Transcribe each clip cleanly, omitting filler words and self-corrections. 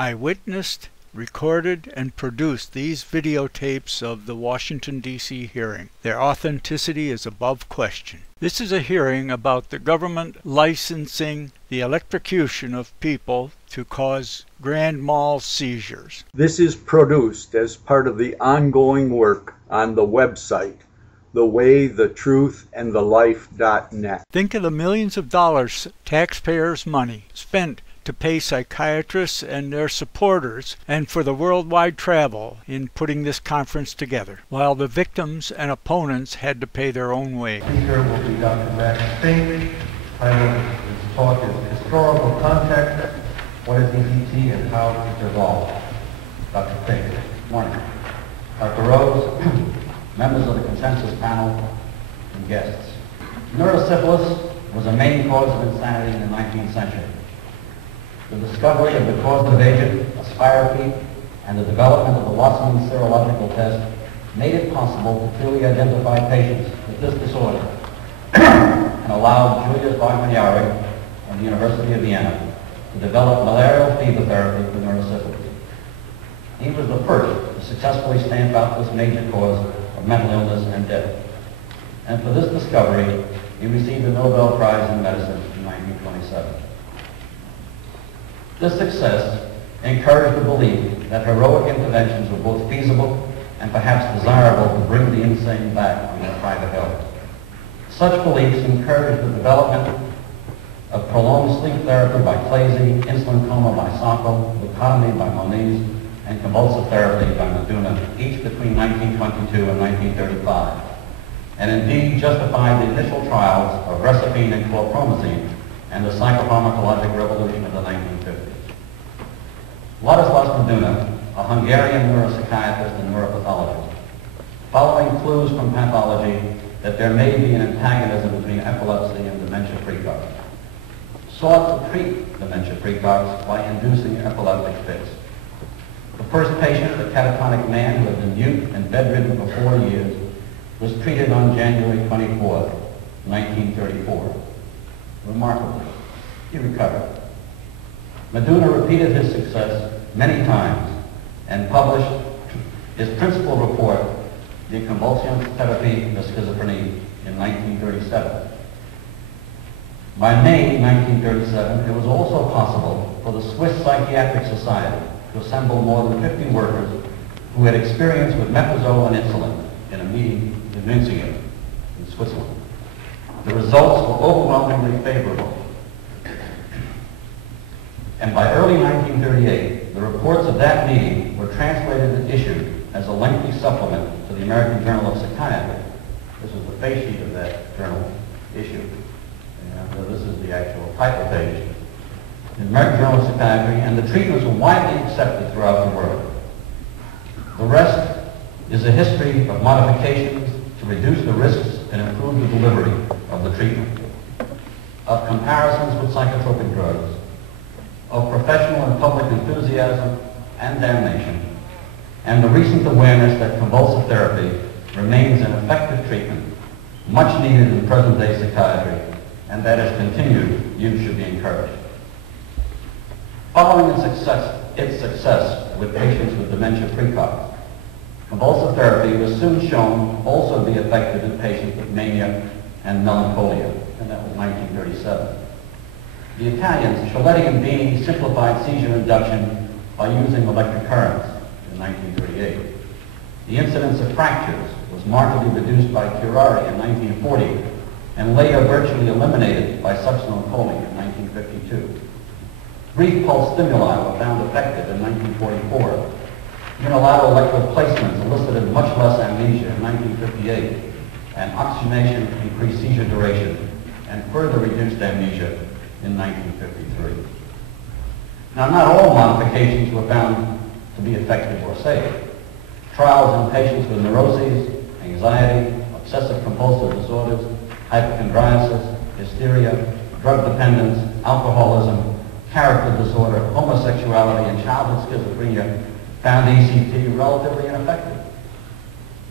I witnessed, recorded, and produced these videotapes of the Washington, D.C. hearing. Their authenticity is above question. This is a hearing about the government licensing the electrocution of people to cause grand mal seizures. This is produced as part of the ongoing work on the website, thewaythetruthandthelife.net. Think of the millions of dollars, taxpayers' money, spent to pay psychiatrists and their supporters and for the worldwide travel in putting this conference together, while the victims and opponents had to pay their own way. Speaker will be Dr. Fink. Title of his talk is Historical Context, What is ECT and How It's Evolved. Dr. Fink. Good morning. Dr. Rose, members of the consensus panel, and guests. Neurosyphilis was a main cause of insanity in the 19th century. The discovery of the causative agent, aspiropete, and the development of the Watson serological test made it possible to clearly identify patients with this disorder and allowed Julius Wagner of the University of Vienna to develop malarial fever therapy for neurosyphilis. He was the first to successfully stamp out this major cause of mental illness and death. And for this discovery, he received the Nobel Prize in Medicine in 1927. This success encouraged the belief that heroic interventions were both feasible and perhaps desirable to bring the insane back on their private health. Such beliefs encouraged the development of prolonged sleep therapy by Clazy, insulin coma by Sacco, leucotomy by Moniz, and convulsive therapy by Meduna, each between 1922 and 1935, and indeed justified the initial trials of reserpine and chlorpromazine and the psychopharmacologic revolution of the 1950s. Ladislaus Meduna, a Hungarian neuropsychiatrist and neuropathologist, following clues from pathology that there may be an antagonism between epilepsy and dementia precox, sought to treat dementia precox by inducing epileptic fits. The first patient, a catatonic man who had been mute and bedridden for 4 years, was treated on January 24, 1934. Remarkably, he recovered. Meduna repeated his success many times and published his principal report, the Convulsive Therapy of Schizophrenia, in 1937. By May 1937, it was also possible for the Swiss Psychiatric Society to assemble more than 50 workers who had experience with metrazole and insulin in a meeting in München in Switzerland. The results were overwhelmingly favorable. And by early 1938, the reports of that meeting were translated and issued as a lengthy supplement to the American Journal of Psychiatry. This is the face sheet of that journal issue. And this is the actual title page. The American Journal of Psychiatry, and the treatments were widely accepted throughout the world. The rest is a history of modifications to reduce the risks and improve the delivery of the treatment, of comparisons with psychotropic drugs, of professional and public enthusiasm and damnation, and the recent awareness that convulsive therapy remains an effective treatment, much needed in present-day psychiatry, and that as continued use should be encouraged. Following its success with patients with dementia precox, convulsive therapy was soon shown also to be effective in patients with mania and melancholia, and that was 1937. The Italians, Chialetti and Bini, simplified seizure induction by using electric currents in 1938. The incidence of fractures was markedly reduced by Curari in 1940 and later virtually eliminated by succinylcholine in 1952. Brief pulse stimuli were found effective in 1944. Unilateral electrode placements elicited much less amnesia in 1958, and oxygenation increased seizure duration and further reduced amnesia in 1953. Now, not all modifications were found to be effective or safe. Trials in patients with neuroses, anxiety, obsessive compulsive disorders, hypochondriasis, hysteria, drug dependence, alcoholism, character disorder, homosexuality, and childhood schizophrenia found ECT relatively ineffective.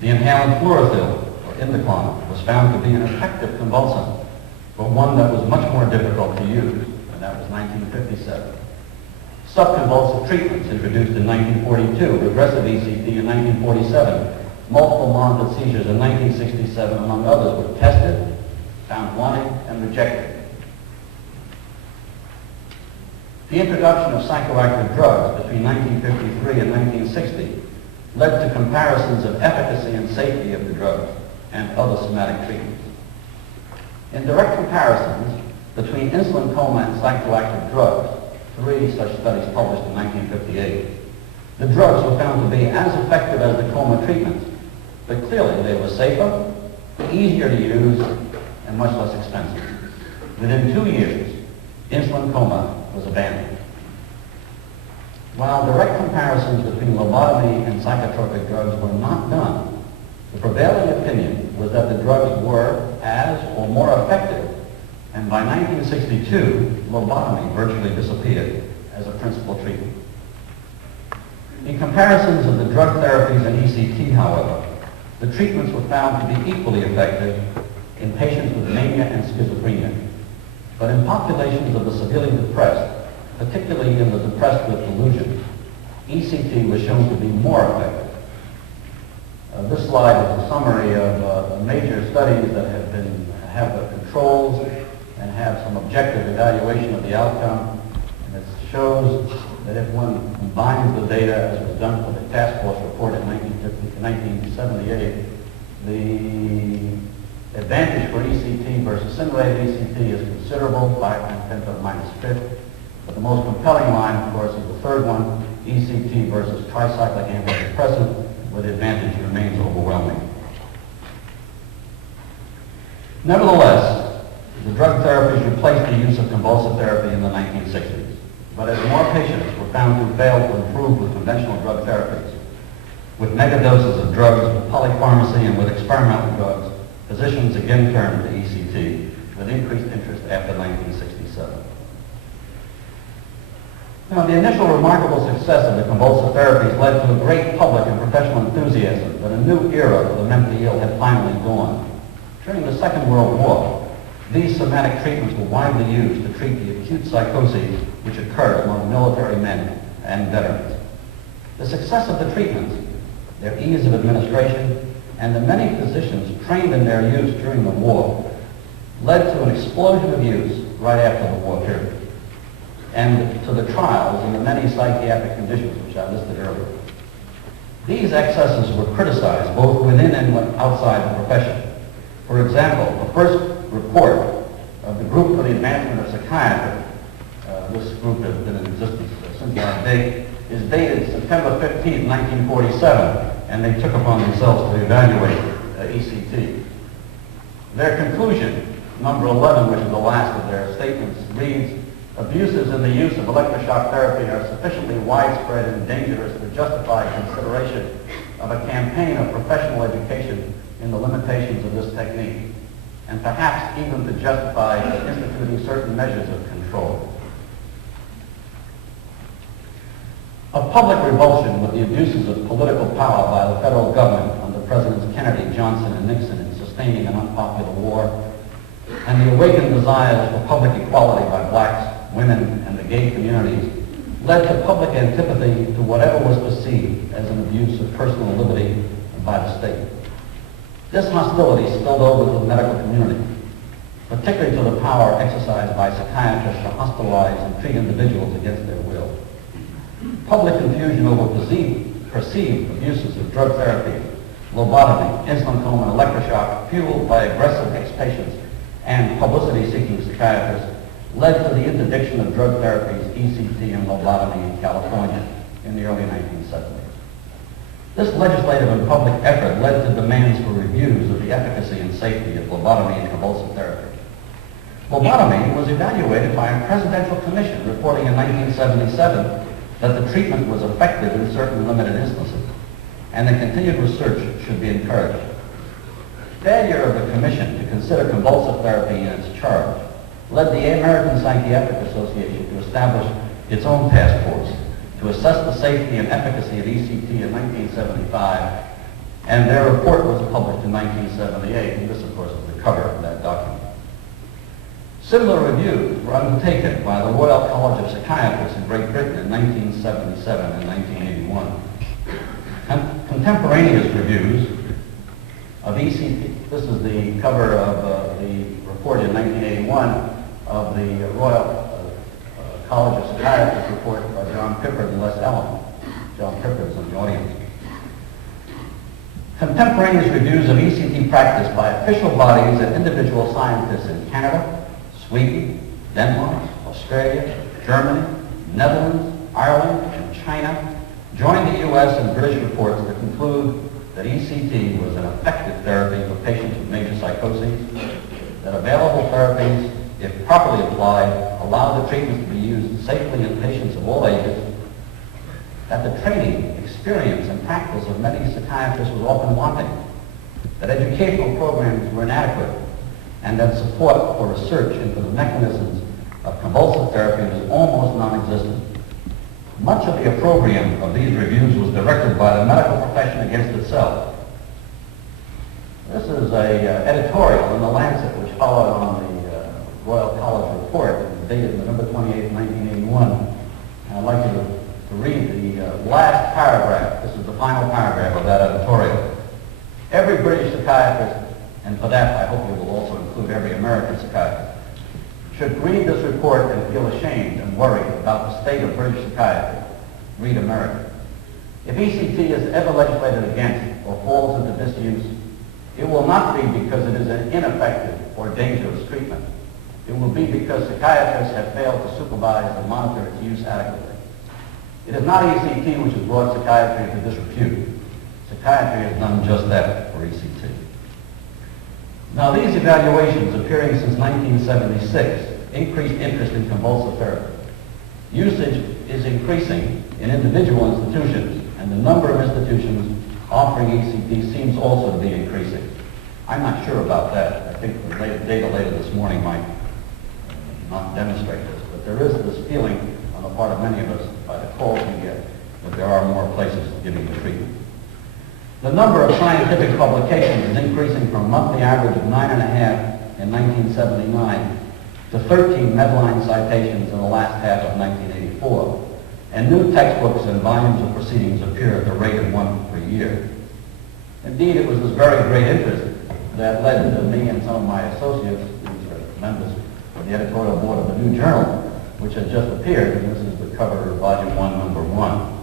The inhalant fluorothil, or Indoclon, was found to be an effective convulsant, but one that was much more difficult to use, and that was 1957. Subconvulsive treatments introduced in 1942, regressive ECT in 1947, multiple unwanted seizures in 1967, among others, were tested, found wanting, and rejected. The introduction of psychoactive drugs between 1953 and 1960 led to comparisons of efficacy and safety of the drugs and other somatic treatments. In direct comparisons between insulin coma and psychoactive drugs, 3 such studies published in 1958, the drugs were found to be as effective as the coma treatments, but clearly they were safer, easier to use, and much less expensive. Within 2 years, insulin coma was abandoned. While direct comparisons between lobotomy and psychotropic drugs were not done, the prevailing opinion was that the drugs were as or more effective, and by 1962, lobotomy virtually disappeared as a principal treatment. In comparisons of the drug therapies and ECT, however, the treatments were found to be equally effective in patients with mania and schizophrenia. But in populations of the severely depressed, particularly in the depressed with delusion, ECT was shown to be more effective. This slide is a summary of major studies that have the controls and have some objective evaluation of the outcome. And it shows that if one combines the data as was done for the task force report in 1978, the advantage for ECT versus simulated ECT is considerable, 5 times 10 to the minus fifth. But the most compelling line, of course, is the third one, ECT versus tricyclic antidepressant, where the advantage remains overwhelming. Nevertheless, the drug therapies replaced the use of convulsive therapy in the 1960s. But as more patients were found to fail to improve with conventional drug therapies, with megadoses of drugs, with polypharmacy, and with experimental drugs, physicians again turned to ECT with increased interest after 1967. Now, the initial remarkable success of the convulsive therapies led to a great public and professional enthusiasm that a new era for the mentally ill had finally dawned. During the Second World War, these somatic treatments were widely used to treat the acute psychoses which occurred among military men and veterans. The success of the treatments, their ease of administration, and the many physicians trained in their use during the war led to an explosion of use right after the war period, and to the trials in the many psychiatric conditions which I listed earlier. These excesses were criticized both within and outside the profession. For example, the first report of the Group for the Advancement of Psychiatry, this group has been in existence since that date, is dated September 15, 1947, and they took upon themselves to evaluate ECT. Their conclusion, number 11, which is the last of their statements, reads, "Abuses in the use of electroshock therapy are sufficiently widespread and dangerous to justify consideration of a campaign of professional education in the limitations of this technique, and perhaps even to justify instituting certain measures of control." A public revulsion with the abuses of political power by the federal government under Presidents Kennedy, Johnson, and Nixon in sustaining an unpopular war, and the awakened desires for public equality by blacks, women, and the gay communities led to public antipathy to whatever was perceived as an abuse of personal liberty by the state. This hostility spilled over to the medical community, particularly to the power exercised by psychiatrists to hospitalize and treat individuals against their will. Public confusion over perceived abuses of drug therapy, lobotomy, insulin coma, and electroshock, fueled by aggressive ex-patients and publicity-seeking psychiatrists, led to the interdiction of drug therapies, ECT, and lobotomy in California in the early 1970s. This legislative and public effort led to demands for reviews of the efficacy and safety of lobotomy and convulsive therapy. Lobotomy was evaluated by a presidential commission reporting in 1977 that the treatment was effective in certain limited instances, and that continued research should be encouraged. Failure of the commission to consider convulsive therapy in its charge led the American Psychiatric Association to establish its own task force to assess the safety and efficacy of ECT in 1975, and their report was published in 1978, and this, of course, is the cover of that document. Similar reviews were undertaken by the Royal College of Psychiatrists in Great Britain in 1977 and 1981. Contemporaneous reviews of ECT, this is the cover of the report in 1981 of the Royal College of Psychiatrists report by John Pippard and Les Allen. John Pippard is in the audience. Contemporaneous reviews of ECT practice by official bodies and individual scientists in Canada, Sweden, Denmark, Australia, Germany, Netherlands, Ireland, and China joined the U.S. and British reports to conclude that ECT was an effective therapy for patients with major psychoses, that available therapies, if properly applied, allow the treatment to be used safely in patients of all ages, that the training, experience, and practice of many psychiatrists was often wanting, that educational programs were inadequate, and that support for research into the mechanisms of convulsive therapy was almost non-existent. Much of the opprobrium of these reviews was directed by the medical profession against itself. This is an editorial in The Lancet which followed on the Royal College report, dated November 28, 1981. And I'd like you to read the last paragraph. This is the final paragraph of that editorial. Every British psychiatrist, and for that I hope you will also include every American psychiatrist, should read this report and feel ashamed and worried about the state of British psychiatry. Read America. If ECT is ever legislated against or falls into disuse, it will not be because it is an ineffective or dangerous treatment. It will be because psychiatrists have failed to supervise and monitor its use adequately. It is not ECT which has brought psychiatry into disrepute. Psychiatry has done just that for ECT. Now, these evaluations, appearing since 1976, increased interest in convulsive therapy. Usage is increasing in individual institutions, and the number of institutions offering ECT seems also to be increasing. I'm not sure about that. I think the data later this morning might not demonstrate this, but there is this feeling on the part of many of us by the calls we get that there are more places giving the treatment. The number of scientific publications is increasing from a monthly average of 9.5 in 1979 to 13 Medline citations in the last half of 1984, and new textbooks and volumes of proceedings appear at the rate of one per year. Indeed, it was this very great interest that led to me and some of my associates, these are members of the editorial board of the new journal, which has just appeared, and this is the cover of volume 1, number 1.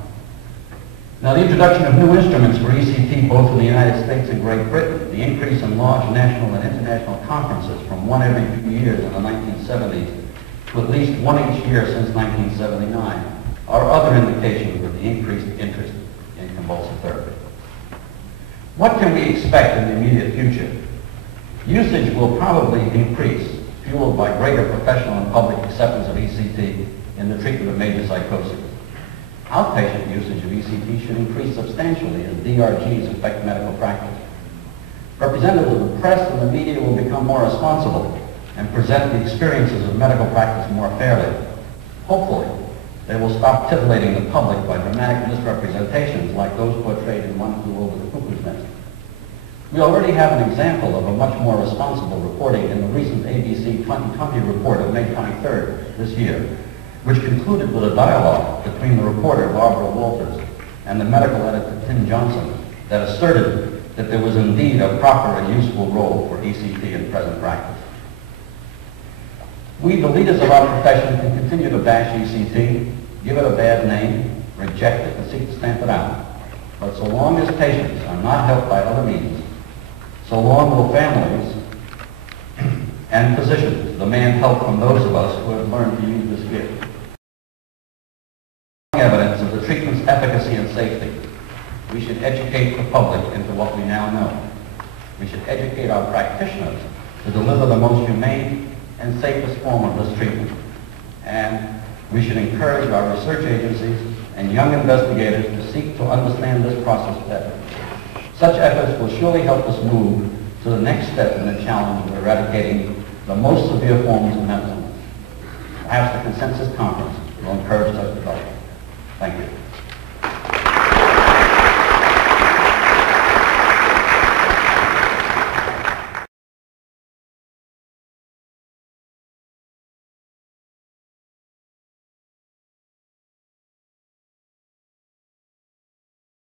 Now, the introduction of new instruments for ECT both in the United States and Great Britain, the increase in large national and international conferences from one every few years in the 1970s to at least one each year since 1979 are other indications of the increased interest in convulsive therapy. What can we expect in the immediate future? Usage will probably increase, fueled by greater professional and public acceptance of ECT in the treatment of major psychosis. Outpatient usage of ECT should increase substantially as DRGs affect medical practice. Representatives of the press and the media will become more responsible and present the experiences of medical practice more fairly. Hopefully, they will stop titillating the public by dramatic misrepresentations like those portrayed in One Flew Over the Cuckoo's Nest. We already have an example of a much more responsible reporting in the recent ABC 2020 report of May 23rd this year, which concluded with a dialogue between the reporter Barbara Walters and the medical editor Tim Johnson that asserted that there was indeed a proper and useful role for ECT in present practice. We, the leaders of our profession, can continue to bash ECT, give it a bad name, reject it, and seek to stamp it out. But so long as patients are not helped by other means, so long will families and physicians demand help from those of us who have learned to use this gift. Evidence of the treatment's efficacy and safety. We should educate the public into what we now know. We should educate our practitioners to deliver the most humane and safest form of this treatment. And we should encourage our research agencies and young investigators to seek to understand this process better. Such efforts will surely help us move to the next step in the challenge of eradicating the most severe forms of mental illness. Perhaps the consensus conference will encourage such development. Thank you.